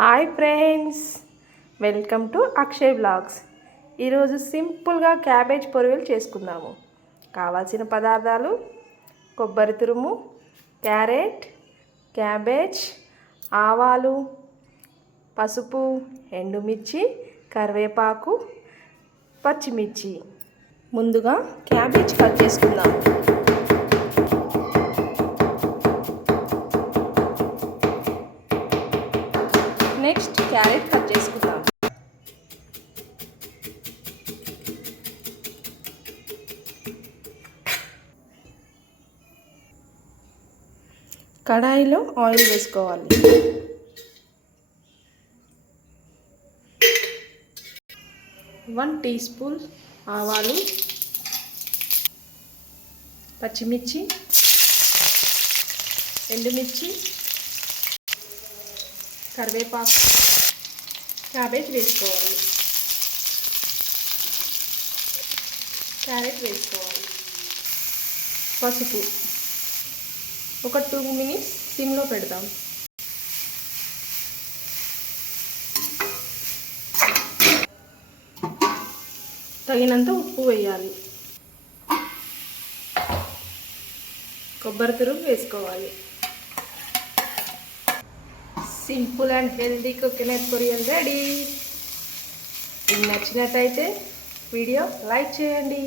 Hi friends, welcome to Akshay vlogs. ఈరోజు సింపుల్గా cabbage పొరియలు చేసుకుందాము. కావాల్సిన పదార్థాలు: కొబ్బరి తురుము, క్యారెట్, క్యాబేజ్, ఆవాలు, పసుపు, ఎండుమిర్చి, కరివేపాకు, పచ్చిమిర్చి. ముందుగా క్యాబేజ్ కట్ చేసుకుందాం. నెక్స్ట్ క్యారెట్ కట్ చేసుకుందాం. కడాయిలో ఆయిల్ వేసుకోవాలి. వన్ టీ స్పూన్ ఆవాలు, పచ్చిమిర్చి, ఎండుమిర్చి, కరివేపాకు, క్యాబేజ్ వేసుకోవాలి. క్యారెట్ వేసుకోవాలి. పసుపు ఒక 2 మినిట్స్ సిమ్లో పెడదాం. తగినంత ఉప్పు వేయాలి. కొబ్బరి తురుము వేసుకోవాలి. Simple and healthy coconut poriyal ready. మీకు నచ్చినట్టయితే వీడియో లైక్ చేయండి.